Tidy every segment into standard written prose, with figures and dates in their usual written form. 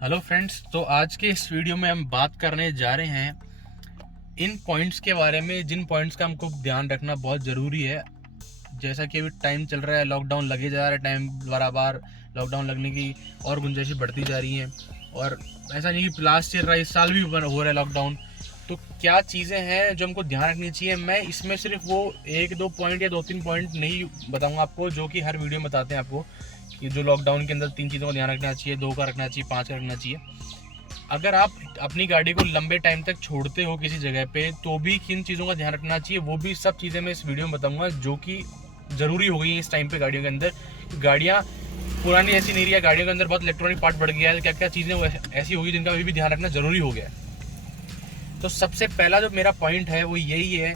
Hello friends, तो आज के इस वीडियो में हम बात करने जा रहे हैं इन पॉइंट्स के बारे में जिन पॉइंट्स का हमको ध्यान रखना बहुत ज़रूरी है। जैसा कि अभी टाइम चल रहा है, लॉकडाउन लगे जा रहा है, टाइम बराबर लॉकडाउन लगने की और गुंजाइशें बढ़ती जा रही हैं। और ऐसा नहीं कि लास्ट ईयर रहा, इस साल भी हो रहा है लॉकडाउन। तो क्या चीज़ें हैं जो हमको ध्यान रखनी चाहिए। मैं इसमें सिर्फ वो एक दो पॉइंट या दो तीन पॉइंट नहीं बताऊँगा आपको, जो कि हर वीडियो में बताते हैं आपको कि जो लॉकडाउन के अंदर 3 चीज़ों का ध्यान रखना चाहिए, 2 का रखना चाहिए, 5 का रखना चाहिए। अगर आप अपनी गाड़ी को लंबे टाइम तक छोड़ते हो किसी जगह पे, तो भी किन चीज़ों का ध्यान रखना चाहिए, वो भी सब चीज़ें मैं इस वीडियो में बताऊंगा, जो कि ज़रूरी हो गई है इस टाइम पे गाड़ियों के अंदर। गाड़ियाँ पुरानी ऐसी नहीं रही है, गाड़ियों के अंदर बहुत इलेक्ट्रॉनिक पार्ट बढ़ गया है। क्या क्या चीज़ें ऐसी होगी जिनका अभी भी ध्यान रखना ज़रूरी हो गया है। तो सबसे पहला जो मेरा पॉइंट है वो यही है,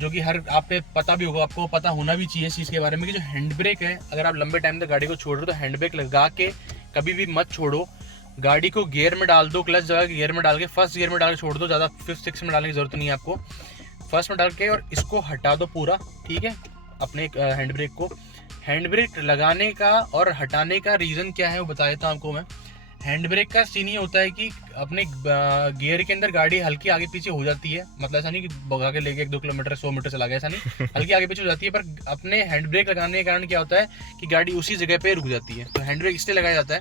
जो कि हर आप पे पता भी होगा, आपको पता होना भी चाहिए इस चीज़ के बारे में, कि जो हैंड ब्रेक है, अगर आप लंबे टाइम तक गाड़ी को छोड़ रहे हो तो हैंड ब्रेक लगा के कभी भी मत छोड़ो। गाड़ी को गियर में डाल दो, क्लच जगह गियर में डाल के फर्स्ट गियर में डाल के छोड़ दो। ज़्यादा फिफ्थ सिक्स में डालने की जरूरत नहीं है आपको, फर्स्ट में डाल के और इसको हटा दो पूरा, ठीक है, अपने हैंड ब्रेक को। हैंड ब्रेक लगाने का और हटाने का रीज़न क्या है वो बता देता हूँ आपको मैं। हैंड ब्रेक का सीन ये होता है कि अपने गियर के अंदर गाड़ी हल्की आगे पीछे हो जाती है। मतलब ऐसा नहीं कि भगा के लेके 1-2 किलोमीटर 100 मीटर चला गया, ऐसा नहीं, हल्की आगे पीछे हो जाती है। पर अपने हैंड ब्रेक लगाने के कारण क्या होता है कि गाड़ी उसी जगह पे रुक जाती है। तो हैंड ब्रेक इसलिए लगाया जाता है।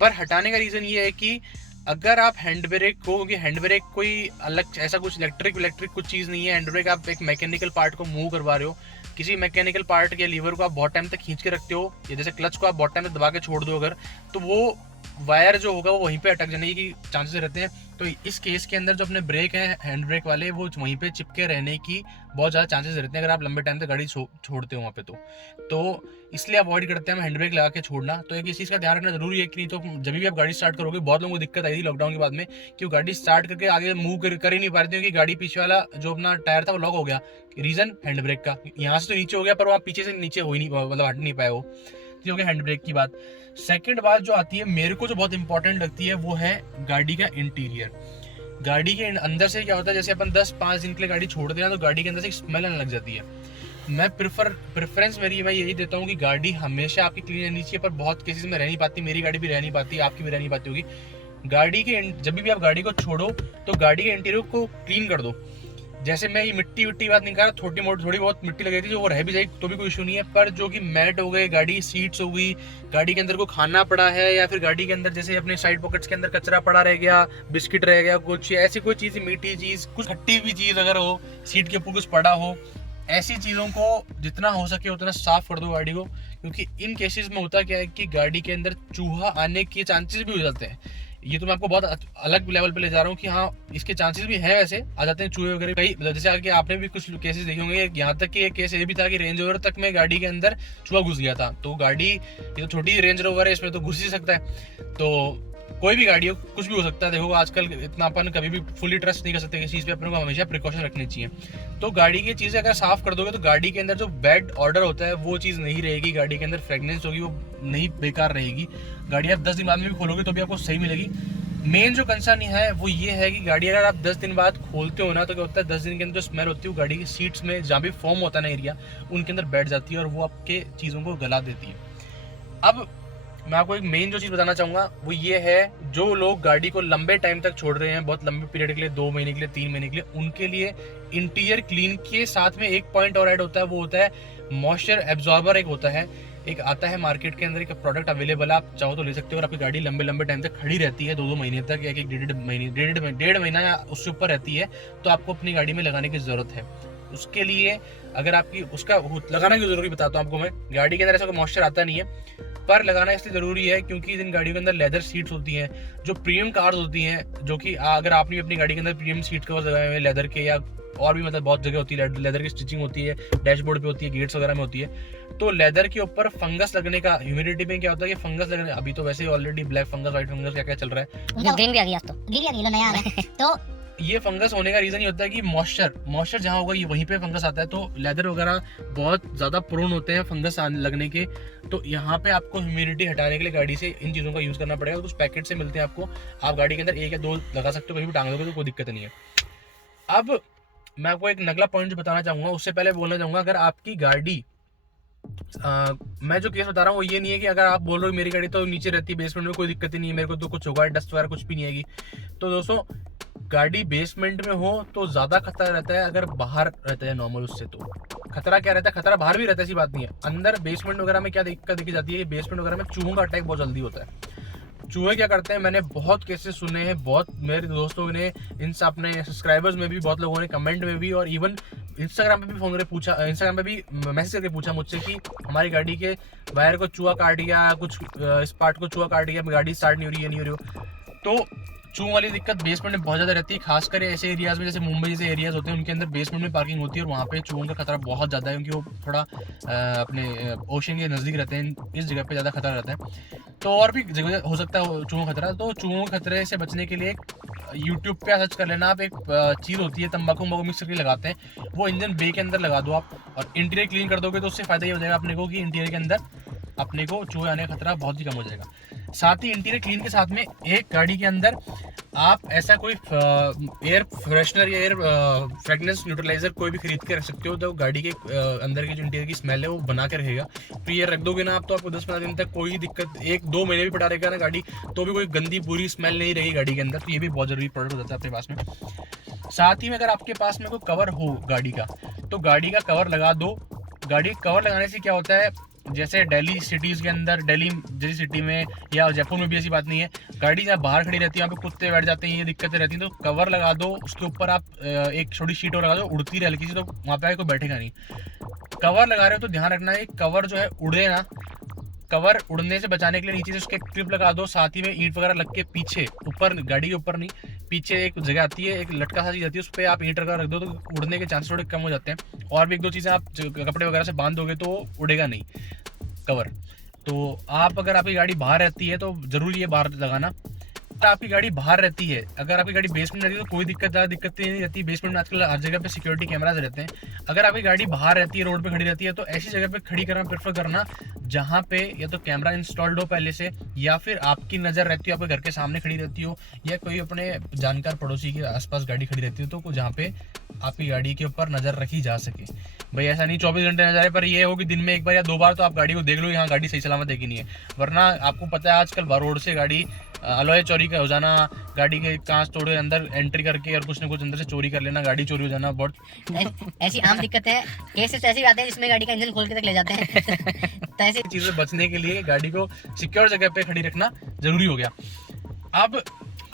पर हटाने का रीज़न ये है कि अगर आप हैंड ब्रेक को, क्योंकि हैंड ब्रेक कोई अलग ऐसा कुछ इलेक्ट्रिक कुछ चीज़ नहीं है। हैंड ब्रेक आप एक मैकेनिकल पार्ट को मूव करवा रहे हो। किसी मैकेनिकल पार्ट के लीवर को आप बहुत टाइम तक खींच के रखते हो, या जैसे क्लच को आप बहुत टाइम तक दबा के छोड़ दो अगर, तो वो वायर जो होगा वो वहीं पे अटक जाने की चांसेस रहते हैं। तो इस केस के अंदर जो अपने ब्रेक हैं हैंड ब्रेक वाले, वो वहीं पे चिपके रहने की बहुत ज़्यादा चांसेस रहते हैं अगर आप लंबे टाइम तक गाड़ी छोड़ते हो वहाँ पे। तो इसलिए अवॉइड करते हैं हम हैंड ब्रेक लगा के छोड़ना। तो एक इस चीज़ का ध्यान रखना जरूरी है कि नहीं तो जब भी आप गाड़ी स्टार्ट करोगे, बहुत लोगों को दिक्कत आई थी लॉकडाउन के बाद में कि वो गाड़ी स्टार्ट करके आगे मूव कर ही नहीं पा रहे थे, क्योंकि गाड़ी पीछे वाला जो अपना टायर था वो लॉक हो गया। रीज़न हैंड ब्रेक का, यहाँ से तो नीचे हो गया पर वहाँ पीछे से नीचे हो ही नहीं, मतलब हट नहीं पाया वो। तो हो गया हैंड ब्रेक की बात। सेकंड बात जो आती है मेरे को जो बहुत इंपॉर्टेंट लगती है, वो है गाड़ी का इंटीरियर। गाड़ी के अंदर से क्या होता है, जैसे अपन 10-5 दिन के लिए गाड़ी छोड़ते हैं तो गाड़ी के अंदर से स्मेल आने लग जाती है। प्रेफरेंस मेरी मैं यही देता हूँ कि गाड़ी हमेशा आपकी क्लीन रहनी चाहिए, पर बहुत केसेस में रह नहीं पाती। मेरी गाड़ी भी रह नहीं पाती, आपकी भी रह नहीं पाती होगी। गाड़ी के जब भी आप गाड़ी को छोड़ो तो गाड़ी के इंटीरियर को क्लीन कर दो। जैसे मैं ये मिट्टी विट्टी बात नहीं कर रहा, थोड़ी बहुत मिट्टी लगी थी जो वो रह भी जाएगी तो भी कोई इशू नहीं है। पर जो कि मैट हो गए, गाड़ी सीट्स हो गई, गाड़ी के अंदर को खाना पड़ा है, या फिर गाड़ी के अंदर जैसे अपने साइड पॉकेट्स के अंदर कचरा पड़ा रह गया, बिस्किट रह गया, कुछ ऐसी कोई चीज़, मीठी चीज़, कुछ खट्टी हुई चीज़ अगर हो, सीट के ऊपर कुछ पड़ा हो, ऐसी चीज़ों को जितना हो सके उतना साफ कर दो गाड़ी को। क्योंकि इन केसेस में होता क्या है कि गाड़ी के अंदर चूहा आने के चांसेस भी हो जाते हैं। ये तो मैं आपको बहुत अलग लेवल पे ले जा रहा हूँ कि हाँ, इसके चांसेस भी हैं, वैसे आ जाते हैं चूहे वगैरह। कई जैसे आगे आपने भी कुछ केसेस देखे होंगे, यहाँ तक कि एक केस ये भी था कि रेंज रोवर तक में गाड़ी के अंदर चूहा घुस गया था। तो गाड़ी, ये तो छोटी रेंज रोवर है, इसमें तो घुस ही सकता है। तो कोई भी गाड़ी हो, कुछ भी हो सकता है। देखो आजकल इतना अपन कभी भी फुली ट्रस्ट नहीं कर सकते किसी चीज़ पे, अपने को हमेशा प्रिकॉशन रखनी चाहिए। तो गाड़ी की चीज़ें अगर साफ कर दोगे तो गाड़ी के अंदर जो बैड ऑर्डर होता है वो चीज़ नहीं रहेगी। गाड़ी के अंदर फ्रेगनेंस होगी वो नहीं बेकार रहेगी। गाड़ी आप 10 दिन बाद में भी खोलोगे तो भी आपको सही मिलेगी। मेन जो कंसर्न है वो ये है कि गाड़ी अगर आप 10 दिन बाद खोलते हो ना, तो क्या होता है 10 दिन के अंदर जो स्मेल होती है वो गाड़ी की सीट्स में जहाँ भी फॉर्म होता है ना एरिया, उनके अंदर बैठ जाती है और वो आपके चीज़ों को गला देती है। अब मैं आपको एक मेन जो चीज़ बताना चाहूँगा वो ये है, जो लोग गाड़ी को लंबे टाइम तक छोड़ रहे हैं, बहुत लंबे पीरियड के लिए, 2 महीने के लिए, 3 महीने के लिए, उनके लिए इंटीरियर क्लीन के साथ में एक पॉइंट और ऐड होता है। वो होता है मॉइस्चर एब्जॉर्बर। एक होता है, एक आता है मार्केट के अंदर, एक प्रोडक्ट अवेलेबल है, आप चाहो तो ले सकते हो। और आपकी गाड़ी लंबे लंबे टाइम तक खड़ी रहती है, 2-2 महीने तक, या एक डेढ़ महीना या उससे ऊपर रहती है, तो आपको अपनी गाड़ी में लगाने की ज़रूरत है। उसके लिए अगर आपकी उसका लगाना की जरूरी बताता हूँ आपको मैं। गाड़ी के अंदर ऐसा कोई मॉइस्चर आता नहीं है, पर लगाना इसलिए ज़रूरी है क्योंकि इन गाड़ियों के अंदर लेदर सीट्स होती हैं, जो प्रीमियम कार्स होती हैं, जो कि अगर आपने अपनी गाड़ी के अंदर प्रीमियम सीट कवर लगाए हुए लेदर के, या और भी मतलब बहुत जगह होती है लेदर की स्टिचिंग होती है, डैशबोर्ड पे होती है, गेट्स वगैरह में होती है, तो लेदर के ऊपर फंगस लगने का, ह्यूमिडिटी में क्या होता है कि फंगस लगने, अभी तो वैसे already black fungus, white fungus, क्या क्या चल रहा है, ग्रीन भी आ गई, आज तो ग्रीन भी आ गई, नया आ गया। तो ये फंगस होने का रीज़न ये होता है कि मॉइस्चर जहाँ होगा ये वहीं पे फंगस आता है। तो लेदर वगैरह बहुत ज़्यादा प्रोन होते हैं फंगस लगने के। तो यहाँ पे आपको ह्यूमिडिटी हटाने के लिए गाड़ी से इन चीज़ों का यूज़ करना पड़ेगा। कुछ पैकेट से मिलते हैं आपको, आप गाड़ी के अंदर 1 या 2 लगा सकते हो, कहीं भी टांग दोगे तो कोई दिक्कत नहीं है। अब मैं आपको एक अगला पॉइंट जो बताना चाहूँगा, उससे पहले बोलना चाहूँगा, अगर आपकी गाड़ी मैं जो केस बता रहा हूँ वो ये नहीं है कि अगर आप बोल रहे हो मेरी गाड़ी तो नीचे रहती है बेसमेंट में, कोई दिक्कत ही नहीं है, मेरे को तो कुछ होगा, डस्ट वगैरह कुछ भी नहीं आएगी। तो दोस्तों गाड़ी बेसमेंट में हो तो ज़्यादा खतरा रहता है, अगर बाहर रहता है नॉर्मल उससे तो खतरा क्या रहता है, खतरा बाहर भी रहता है, ऐसी बात नहीं है। अंदर बेसमेंट वगैरह में क्या दिक्कत देखी जाती है कि बेसमेंट वगैरह में चूहों का अटैक बहुत जल्दी होता है। चूहे क्या करते हैं, मैंने बहुत केसेस सुने हैं, बहुत मेरे दोस्तों ने, इन अपने सब्सक्राइबर्स में भी बहुत लोगों ने कमेंट में भी और इवन इंस्टाग्राम पे भी फोन करके पूछा, इंस्टाग्राम पे भी मैसेज करके पूछा मुझसे कि हमारी गाड़ी के वायर को चूहा काट गया, कुछ इस पार्ट को चूहा काट गया, गाड़ी स्टार्ट नहीं हो रही है, नहीं हो रही हो। तो चूहों वाली दिक्कत बेसमेंट में बहुत ज़्यादा रहती है, खासकर ऐसे एरियाज़ में जैसे मुंबई जैसे एरियाज़ होते हैं उनके अंदर बेसमेंट में पार्किंग होती है और वहाँ पे चूहों का खतरा बहुत ज़्यादा है, क्योंकि वो थोड़ा अपने ओशन के नज़दीक रहते हैं, इस जगह पे ज़्यादा खतरा रहता है। तो और भी जगह हो सकता है चूहों खतरा। तो चूहों खतरे से बचने के लिए यूट्यूब पे सर्च कर लेना आप, एक चीज़ होती है तंबाकू मिक्स करके लगाते हैं, वो इंजन बे के अंदर लगा दो आप, और इंटीरियर क्लीन कर दोगे तो उससे फ़ायदा ये हो जाएगा अपने को कि इंटीरियर के अंदर अपने को चूहे आने का खतरा बहुत ही कम हो जाएगा। साथ ही इंटीरियर क्लीन के साथ में एक गाड़ी के अंदर आप ऐसा कोई एयर फ्रेशनर या एयर फ्रेगनेंस न्यूट्रलाइजर कोई भी खरीद के रख सकते हो, तो गाड़ी के अंदर की जो इंटीरियर की स्मेल है वो बना के रहेगा। तो ये रख दोगे ना आप, तो आपको 10-15 दिन तक कोई दिक्कत, 1-2 महीने भी पड़ा रहेगा ना गाड़ी, तो भी कोई गंदी बुरी स्मेल नहीं रहेगी गाड़ी के अंदर। तो ये भी बहुत जरूरी प्रोडक्ट हो जाता है अपने पास में। साथ ही में अगर आपके पास में कोई कवर हो गाड़ी का, तो गाड़ी का कवर लगा दो। गाड़ी का कवर लगाने से क्या होता है, जैसे दिल्ली सिटीज़ के अंदर, दिल्ली जैसी सिटी में या जयपुर में भी ऐसी बात नहीं है, गाड़ी जहाँ बाहर खड़ी रहती है वहाँ पे कुत्ते बैठ जाते हैं, ये दिक्कतें रहती हैं। तो कवर लगा दो, उसके ऊपर आप एक छोटी शीट और लगा दो, उड़ती रहे हल्की सी, तो वहाँ पे कोई बैठेगा नहीं। कवर लगा रहे हो तो ध्यान रखना है कवर जो है उड़े ना, कवर उड़ने से बचाने के लिए नीचे से उसके क्लिप लगा दो, साथ ही में ईंट वगैरह लग के पीछे, ऊपर गाड़ी के ऊपर नहीं, पीछे एक जगह आती है, एक लटका सा चीज आती है, उस पर आप ईंट वगैरह रख दो तो उड़ने के चांसेस थोड़े कम हो जाते हैं। और भी 1-2 चीज़ें आप कपड़े वगैरह से बांध दोगे तो उड़ेगा नहीं कवर। तो आप अगर आपकी गाड़ी बाहर रहती है तो जरूरी है बाहर लगाना। आपकी गाड़ी बाहर रहती है, अगर आपकी गाड़ी बेसमेंट रहती है तो कोई ज़्यादा दिक्कत नहीं रहती। बेसमेंट में आजकल हर जगह पे सिक्योरिटी कैमराज रहते हैं। अगर आपकी गाड़ी बाहर रहती है, रोड पे खड़ी रहती है, तो ऐसी जगह पे खड़ी करना प्रेफर करना जहाँ पे या तो कैमरा इंस्टॉल्ड हो पहले से, या फिर आपकी नज़र रहती हो, आपके घर के सामने खड़ी रहती हो, या कोई अपने जानकार पड़ोसी के आसपास गाड़ी खड़ी रहती हो, तो जहाँ पे आपकी गाड़ी के ऊपर नज़र रखी जा सके। भाई ऐसा नहीं 24 घंटे नजर है, पर ये हो कि दिन में 1 बार या 2 बार तो आप गाड़ी को देख लो, यहाँ गाड़ी सही सलामत है कि नहीं है। वरना आपको पता है आजकल रोड से गाड़ी अलॉय चोरी का हो जाना, गाड़ी के कांच तोड़े अंदर एंट्री करके और कुछ ना कुछ अंदर से चोरी कर लेना, गाड़ी चोरी हो जाना बहुत ऐसी आम दिक्कत है। केसेस ऐसी आते हैं जिसमें गाड़ी का इंजन खोल के तक ले जाते हैं। तो ऐसी चीज़ें बचने के लिए गाड़ी को सिक्योर जगह पे खड़ी रखना जरूरी हो गया। अब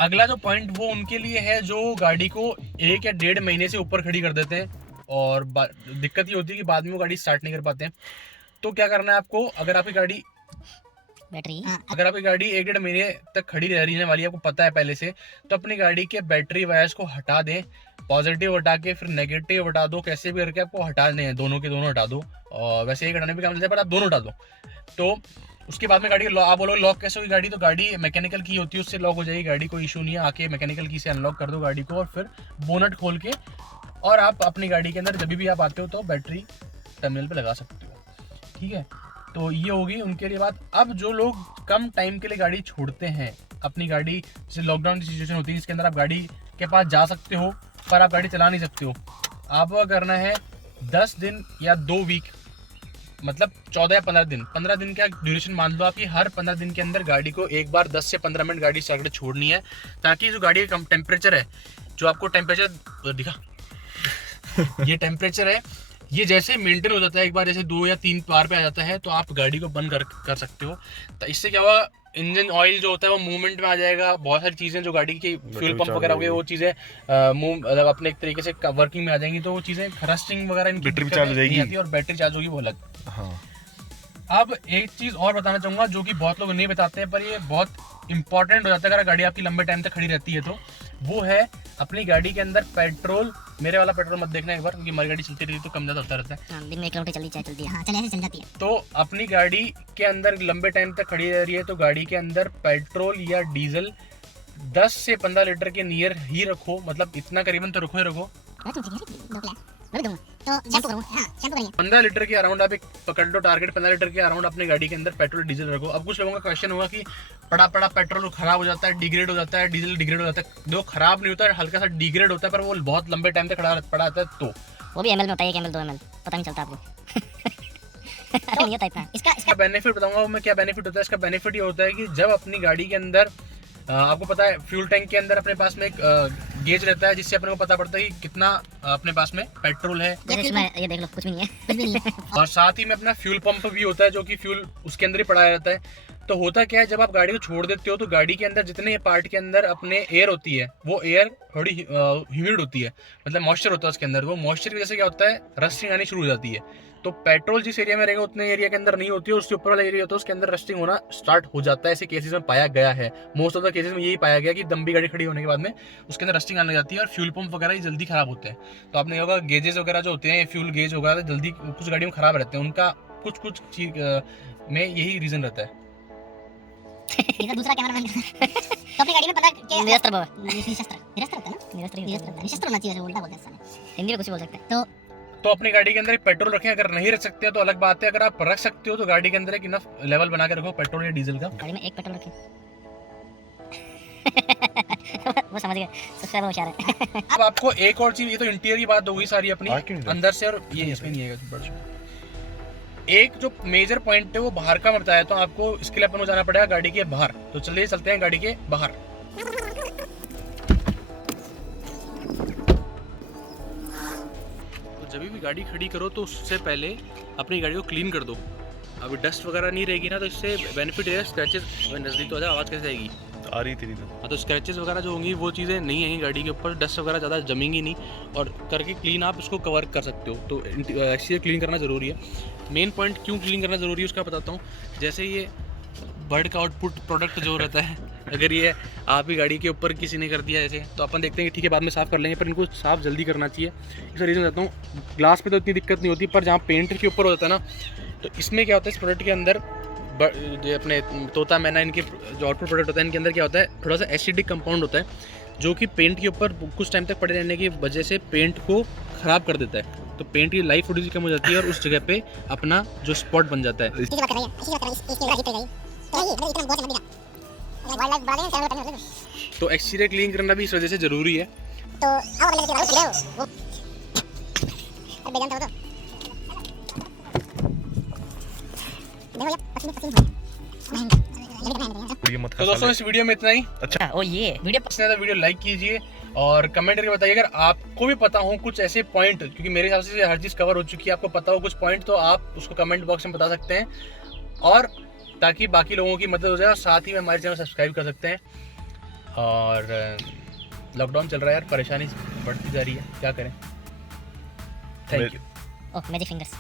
अगला जो पॉइंट वो उनके लिए है जो गाड़ी को 1 या 1.5 महीने से ऊपर खड़ी कर देते हैं, और दिक्कत ये होती है कि बाद में वो गाड़ी स्टार्ट नहीं कर पाते हैं। तो क्या करना है आपको, अगर आपकी गाड़ी बैटरी, अगर आपकी गाड़ी 1-1.5 महीने तक खड़ी रहने वाली है, आपको पता है पहले से, तो अपनी गाड़ी के बैटरी वायर्स को हटा दें, पॉजिटिव हटा के फिर नेगेटिव हटा दो, कैसे भी करके आपको हटाने हैं, दोनों के दोनों हटा दो। और वैसे एक हटाने भी काम चलता है, पर आप दोनों हटा दो। तो उसके बाद में गाड़ी आप बोलो लॉक कैसे होगी गाड़ी, तो गाड़ी मैकेनिकल की होती है, उससे लॉक हो जाएगी गाड़ी, कोई इशू नहीं है। आके मैकेनिकल की से अनलॉक कर दो गाड़ी को, और फिर बोनट खोल के और आप अपनी गाड़ी के अंदर जब भी आप आते हो तो बैटरी टर्मिनल पे लगा सकते हो। ठीक है, तो ये होगी उनके लिए बात। अब जो लोग कम टाइम के लिए गाड़ी छोड़ते हैं, अपनी गाड़ी, जैसे लॉकडाउन की सिचुएशन होती है जिसके अंदर आप गाड़ी के पास जा सकते हो पर आप गाड़ी चला नहीं सकते हो, आपको करना है 10 दिन या 2 वीक, मतलब 14 या 15 दिन, 15 दिन का ड्यूरेशन मान लो आपकी। हर 15 दिन के अंदर गाड़ी को एक बार 10 से 15 मिनट गाड़ी स्टार्ट छोड़नी है, ताकि जो गाड़ी का टेम्परेचर है, जो आपको टेम्परेचर दिखा ये टेम्परेचर है, ये जैसे मेंटेन हो जाता है, एक बार जैसे 2 या 3 बार पे आ जाता है, तो आप गाड़ी को बंद कर सकते हो। तो इससे क्या हुआ, इंजन ऑयल जो होता है वो मूवमेंट में आ जाएगा, बहुत सारी चीज़ें जो गाड़ी की फ्यूल पंप वगैरह हो गए वो चीज़ें मतलब अपने एक तरीके से वर्किंग में आ जाएंगी, तो वो चीज़ें रस्टिंग वगैरह इनकी बैटरी चार्ज हो जाएगी, और बैटरी चार्ज होगी वो अलग। हाँ। अब एक चीज़ और बताना चाहूँगा जो कि बहुत लोग नहीं बताते हैं, पर ये बहुत इंपॉर्टेंट हो जाता है अगर गाड़ी आपकी लंबे टाइम तक खड़ी रहती है, तो वो है अपनी गाड़ी के अंदर पेट्रोल। मेरे वाला पेट्रोल मत देखना एक बार, क्योंकि हमारी गाड़ी चलती रहती है तो कम ज़्यादा होता रहता है। दिन में 1 किलोमीटर चलती है, हाँ चल ऐसे चल जाती है। तो अपनी गाड़ी के अंदर लंबे टाइम तक खड़ी रह रही है तो गाड़ी के अंदर पेट्रोल या डीजल 10 से 15 लीटर के नियर ही रखो, मतलब इतना करीबन तो रखो ही रखो। तो शैम्पू करूँ, हाँ शैम्पू करेंगे। 15 लीटर के अराउंड आप एक पकड़ लो टारगेट, 15 लीटर के अराउंड अपने गाड़ी के अंदर पेट्रोल डीजल रखो। अब कुछ लोगों का क्वेश्चन होगा कि पड़ा पेट्रोल खराब हो जाता है, डिग्रेड हो जाता है, डीजल डिग्रेड हो जाता है। जो खराब नहीं होता है, हल्का सा डिग्रेड होता है, पर वो बहुत लंबे टाइम तक पड़ा रहता है, तो वो भी ml में होता है, 1 ml 2 ml पता नहीं चलता आपको। तो नहीं होता इतना। इसका बेनिफिट बताऊंगा मैं, क्या बेनिफिट होता है इसका। बेनिफिट ये होता है कि जब अपनी गाड़ी के अंदर आपको पता है फ्यूल टैंक के अंदर अपने पास में एक गेज रहता है, जिससे अपने को पता पड़ता है कि कितना अपने पास में पेट्रोल है। ये देख लो कुछ भी नहीं है। और साथ ही में अपना फ्यूल पंप भी होता है, जो कि फ्यूल उसके अंदर ही पड़ा रहता है। तो होता क्या है, जब आप गाड़ी को छोड़ देते हो तो गाड़ी के अंदर जितने पार्ट के अंदर अपने एयर होती है, वो एयर थोड़ी ह्यूमिड होती है, मतलब मॉइस्चर होता है उसके अंदर। वो मॉइस्चर की वजह से क्या होता है, रस्टिंग आनी शुरू हो जाती है। तो पेट्रोल जिस एरिया में रहेगा उतने एरिया के अंदर नहीं होती है, उसके ऊपर वाला एरिया होता है उसके अंदर रस्टिंग होना स्टार्ट हो जाता है। ऐसे केसेस में पाया गया है, मोस्ट ऑफ द केसेस में यही पाया गया कि लंबी गाड़ी खड़ी होने के बाद में उसके अंदर रस्टिंग आने जाती है और फ्यूल पंप वगैरह ही जल्दी खराब होते हैं। तो आपने होगा गेजेस वगैरह जो होते हैं, फ्यूल गेज वगैरह जल्दी कुछ गाड़ियों में खराब रहते हैं, उनका कुछ चीज में यही रीजन रहता है। इधर दूसरा कैमरामैन तो अपनी गाड़ी में पता कि निरस्त्र होना चाहिए, उल्टा बोलते हैं हिंदी में कुछ बोल सकते हैं। तो अपनी गाड़ी के अंदर एक पेट्रोल रखें, अगर नहीं रख सकते हो तो अलग बात है। अगर आप रख सकते हो तो गाड़ी के अंदर एक इनफ लेवल बना के रखो पेट्रोल या डीजल का। गाड़ी में एक पेट्रोल रखें। वो समझ गए, सबसे होशियार है। अब आपको एक और चीज, ये तो इंटीरियर की बात हो गई सारी अपनी अंदर से, और ये इसमें नहीं है। एक जो मेजर पॉइंट है वो बाहर का मैं बताया, तो आपको इसके लिए अपन को जाना पड़ेगा गाड़ी के बाहर। तो चलिए चलते हैं गाड़ी के बाहर। तो जब भी गाड़ी खड़ी करो तो उससे पहले अपनी गाड़ी को क्लीन कर दो। अभी डस्ट वगैरह नहीं रहेगी ना, तो इससे बेनिफिट है। स्क्रैचेस नज़दीक तो आ जाए, आवाज़ कैसे आएगी? आ रही तेरी हाँ, तो स्क्रैचेस वगैरह जो होंगी वो चीज़ें नहीं आएंगी गाड़ी के ऊपर, डस्ट वगैरह ज़्यादा जमेंगी नहीं, और करके क्लीन आप उसको कवर कर सकते हो। तो एक्चुअली क्लीन करना ज़रूरी है। मेन पॉइंट क्यों क्लीन करना ज़रूरी है उसका बताता हूँ। जैसे ये बर्ड का आउटपुट प्रोडक्ट जो रहता है, अगर ये आप ही गाड़ी के ऊपर किसी ने कर दिया ऐसे, तो अपन देखते हैं कि ठीक है बाद में साफ़ कर लेंगे, पर इनको साफ़ जल्दी करना चाहिए। इसका रीज़न बताता हूँ। ग्लास पे तो इतनी दिक्कत नहीं होती, पर जहाँ पेंट के ऊपर होता है ना, तो इसमें क्या होता है, इस प्रोडक्ट के अंदर जो अपने तोता मैना, इनके जो आउटपुट प्रोडक्ट होता है, इनके अंदर क्या होता है, थोड़ा सा एसिडिक कंपाउंड होता है, जो कि पेंट के ऊपर कुछ टाइम तक पड़े रहने की वजह से पेंट को ख़राब कर देता है। तो पेंट की लाइफ थोड़ी सी कम हो जाती है और उस जगह पे अपना जो स्पॉट बन जाता है। तो एक्सटीरियर क्लीन करना भी इस वजह से ज़रूरी है। तो दोस्तों इस वीडियो में इतना ही। अच्छा, ओ ये वीडियो पसंद है तो वीडियो लाइक कीजिए और कमेंट करके बताइए अगर आपको भी पता हो कुछ ऐसे पॉइंट, क्योंकि मेरे हिसाब से हर चीज़ कवर हो चुकी है। आपको पता हो कुछ पॉइंट तो आप उसको कमेंट बॉक्स में बता सकते हैं, और ताकि बाकी लोगों की मदद हो जाए, और साथ ही में हमारे चैनल सब्सक्राइब कर सकते हैं। और लॉकडाउन चल रहा है यार, परेशानी बढ़ती जा रही है, क्या करें। Thank you. Oh magic fingers.